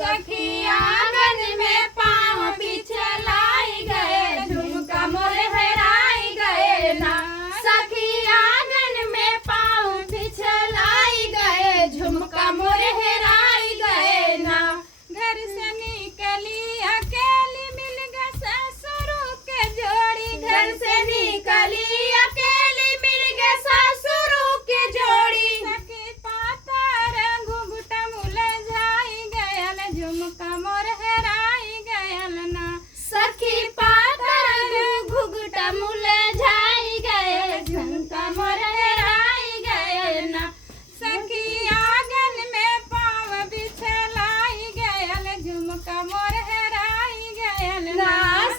सखी आंगन में पाँव पिछलाई गए, झुमका मोर हेराई गए ना। सखी आंगन में पाँव पिछलाई गए, झुमका मोर हेराई गए ना। घर से निकली अकेली मिल गए ससुर के जोड़ी, घर से निकली अकेली मिल गए ससुर के जोड़ी। सखी पातर घुघुटा मुलझाई गयल, झुमका मोर हेराई गयल ना। सखी पातर घुघुटा मुलझाई गयल, झुमका मोर हेराई गयल ना। सखी आंगन में पाँव बिछलाई गयल, झुमका मोर हेराई गयल ना।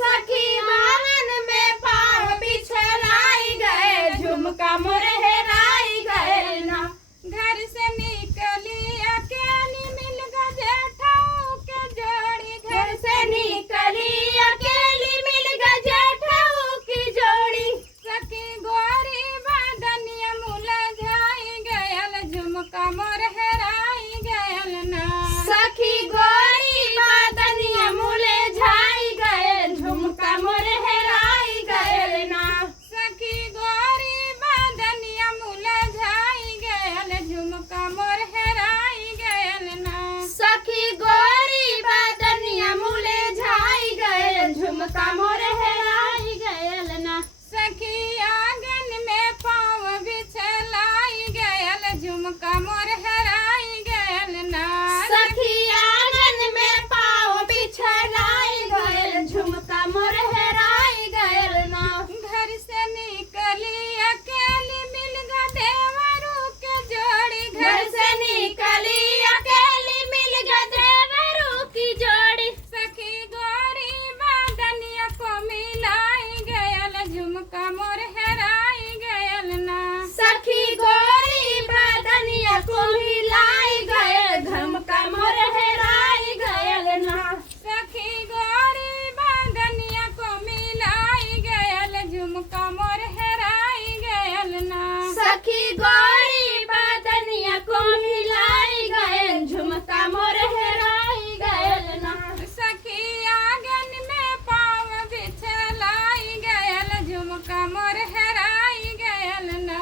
सखी आंगन में पाँव बिछलाई गए, झुमका मोर हेराई गयल ना। घर से निकली अकेली मिल गए जेठाऊ के जोड़ी, घर से निकली अकेली मिल गए जेठाऊ की जोड़ी। सखी गोरी बदनिया मुलझाई गयल, झुमका मोर हेराई गयल ना। सखी गोरी बदनिया मुलझाई गयल, झुमका मोर हेराई गयल ना। सखी गोरी बदनिया मुलझाई गयल, झुमका मोर हेराई गयल ना। सखी गोरी बदनिया मुलझाई गयल, झुमका मोर हेराई गयल ना। सखी आंगन में पाँव बिछलाई गयल, झुमका मोर हेराई गयल ना। सखी आंगन में पाँव बिछलाई गयल, झुमका मोर हेराई गयल ना। घर से निकली अकेली मिल गए देवरू के जोड़ी, घर से निकली अकेली मिल गए देवरू की जोड़ी। सखी गोरी बदनिया को मिलाई गयल, झुमका मोर हेराई गयल ना। सखी गोरी बदनिया को मिलाई गयल, झुमका मोर हेराई गयल ना। सखी गोरी बदनिया को मिलाई गयल, झुमका मोर हेराई गयल ना। सखी गोरी बदनिया को मिलाई गयल, झुमका मोर हेराई गयल ना। सखी आंगन में पाँव बिछलाई गयल, झुमका मोर हेराई गयल ना।